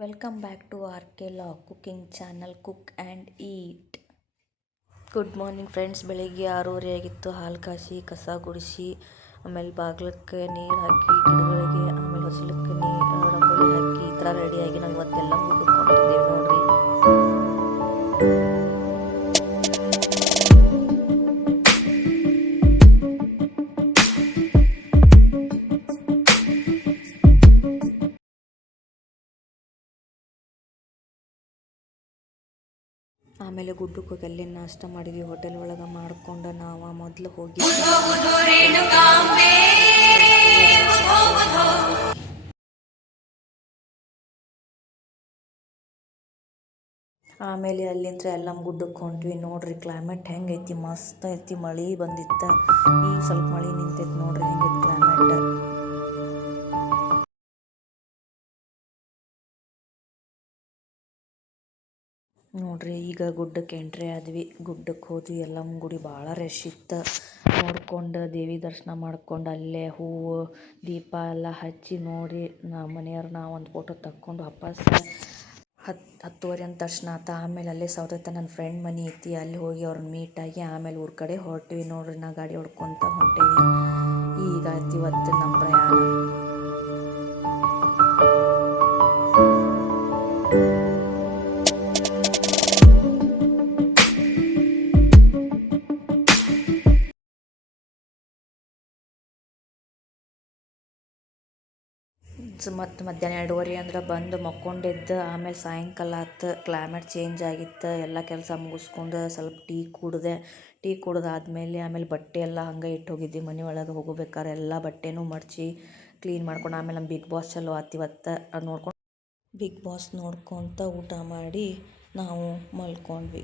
Welcome back to RK Law cooking channel cook and eat. Good morning friends. ಬೆಳಿಗ್ಗೆ 6:30 ಆಗಿತ್ತು. ಹಾಲು ಕಾಸಿ, ಕಸ ಗುಡಿಸಿ, ಆಮೇಲೆ ಬಾಗ್ಲಕ್ಕೆ ನೀರು ಹಾಕಿ ಗಿಡಗಳಿಗೆ, ಆಮೇಲೆ ಹೊಸಲಕ್ಕೆ ರಂಗೋಲಿ ಹಾಕಿ ಈ ಥರ ರೆಡಿಯಾಗಿ ನಾವು ಇವತ್ತೆಲ್ಲ ಹುಡುಕೊಂಡಿದ್ದೇವೆ ನೋಡ್ರಿ. ಆಮೇಲೆ ಗುಡ್ಡಕ್ಕೆ ಹೋಗಿ ಅಲ್ಲಿ ನಾಷ್ಟ ಮಾಡಿದ್ವಿ. ಹೋಟೆಲ್ ಒಳಗೆ ಮಾಡ್ಕೊಂಡು ನಾವು ಮೊದಲು ಹೋಗಿ ಆಮೇಲೆ ಅಲ್ಲಿಂದ ಎಲ್ಲ ಗುಡ್ಡಕ್ಕೆ ಹೊಂಟ್ವಿ. ನೋಡ್ರಿ ಕ್ಲೈಮೇಟ್ ಹೆಂಗೈತಿ, ಮಸ್ತ್ ಐತಿ. ಮಳೆ ಬಂದಿತ್ತ, ಈಗ ಸ್ವಲ್ಪ ಮಳೆ ನಿಂತೈತಿ. ನೋಡ್ರಿ ಹೆಂಗೈತಿ ಕ್ಲೈಮೇಟ್. ನೋಡ್ರಿ ಈಗ ಗುಡ್ಡಕ್ಕೆ ಎಂಟ್ರಿ ಆದ್ವಿ. ಗುಡ್ಡಕ್ಕೆ ಹೋದ್ವಿ. ಎಲ್ಲಮ್ಮ ಗುಡಿ ಭಾಳ ರಶ್ ಇತ್ತು. ನೋಡ್ಕೊಂಡು ದೇವಿ ದರ್ಶನ ಮಾಡ್ಕೊಂಡು ಅಲ್ಲೇ ಹೂವು ದೀಪ ಎಲ್ಲ ಹಚ್ಚಿ ನೋಡಿ ಮನೆಯವ್ರು ನಾವು ಒಂದು ಫೋಟೋ ತಕ್ಕೊಂಡು ವಾಪಸ್ 10:30 ಅಂತ ದರ್ಶನ ಆತ. ಆಮೇಲೆ ಅಲ್ಲೇ ಸೌದತ್ತ ನನ್ನ ಫ್ರೆಂಡ್ ಮನೆ ಐತಿ, ಅಲ್ಲಿ ಹೋಗಿ ಅವ್ರನ್ನ ಮೀಟಾಗಿ ಆಮೇಲೆ ಊರ ಕಡೆ ಹೊರಟ್ವಿ. ನೋಡ್ರಿ ನಾ ಗಾಡಿ ಹೊಡ್ಕೊತ ಹೊಂಟೇನಿ. ಈಗ ಇವತ್ತು ನಮ್ಮ ಪ್ರಯಾಣ. ಮತ್ತು ಮಧ್ಯಾಹ್ನ 2:30 ಅಂದ್ರೆ ಬಂದು ಮಕ್ಕೊಂಡಿದ್ದು. ಆಮೇಲೆ ಸಾಯಂಕಾಲ ಆತು. ಕ್ಲೈಮೇಟ್ ಚೇಂಜ್ ಆಗಿತ್ತು. ಎಲ್ಲ ಕೆಲಸ ಮುಗಿಸ್ಕೊಂಡು ಸ್ವಲ್ಪ ಟೀ ಕುಡ್ದಾದ್ಮೇಲೆ ಆಮೇಲೆ ಬಟ್ಟೆ ಎಲ್ಲ ಹಂಗೆ ಇಟ್ಟು ಹೋಗಿದ್ವಿ. ಮನೆ ಒಳಗೆ ಹೋಗಬೇಕಾರೆ ಎಲ್ಲ ಬಟ್ಟೆನೂ ಮಡಚಿ ಕ್ಲೀನ್ ಮಾಡ್ಕೊಂಡು ಆಮೇಲೆ ನಮ್ಮ ಬಿಗ್ ಬಾಸ್ ಚಲೋ ಆತು ಇವತ್ತು. ಅದು ನೋಡ್ಕೊಂಡು ಬಿಗ್ ಬಾಸ್ ನೋಡ್ಕೊತ ಊಟ ಮಾಡಿ ನಾವು ಮಲ್ಕೊಂಡ್ವಿ.